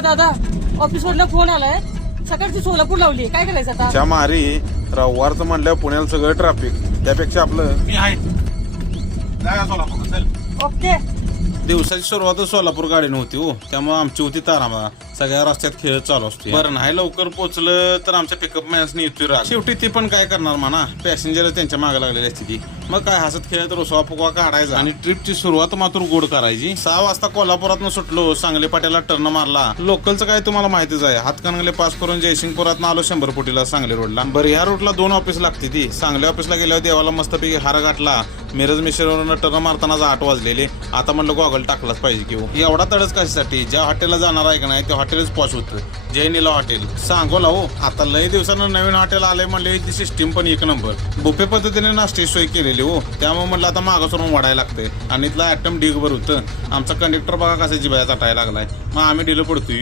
दादा ऑफिस वरला फोन आलाय, सकाळची सोलापूर लावली, काय करायचं आता? च्या मारी रविवारचं म्हणल्यावर पुण्याला सगळं ट्रॅफिक, त्यापेक्षा आपलं मी आहे जागा सोलापूर चल. ओके. दिवसाची सुरुवात सोलापूर गाडी नव्हती हो, त्यामुळे आमची होती तारामा. सगळ्या रस्त्यात खेळ चालू असतो. बरं नाही लवकर पोहोचलं तर आमच्या पिकअप मॅन्सनी येतोय राग. शेवटी ती पण काय करणार म्हणा, पॅसेंजर त्यांच्या मागे लागलेली असते ती. मग काय हसत खेळत रोसवा फुगवा काढायचा आणि ट्रिपची सुरुवात मात्र गोड करायची. 6 वाजता कोल्हापुरातनं सुटलो, सांगली पाट्याला टर्न मारला. लोकलचं काय तुम्हाला माहितीच आहे, हातकणंगले पास करून जयसिंगपुरात आलो 100 फुटीला सांगली रोडला. बरं ह्या रोडला 2 ऑफिस लागते ती. सांगली ऑफिसला गेल्यावर देवाला मस्तपैकी हार गाठला. मिरज मिशनवरून टर्न मारताना 8 वाजलेले. आता म्हणलं गॉगल टाकलाच पाहिजे की हो. एवढा तडच कशासाठी, ज्या हॉटेलला जाणार आहे का नाही त्या हॉटेलच पॉश होतं, जयनीला हॉटेल सांगोला हो. आता लय दिवसानं नवीन हॉटेल आलंय म्हणले, ती सिस्टीम पण 1 नंबर. बुफे पद्धतीने नाश्ते सोय केलेली हो, त्यामुळे म्हणलं आता मागं सोडून वाढायला लागतंय. आणि इथला आयटम ढीगभर होतं. आमचा कंडक्टर बघा कसा जिबाया चाटायला लागलाय, मग आम्ही ढिलं पडतोय.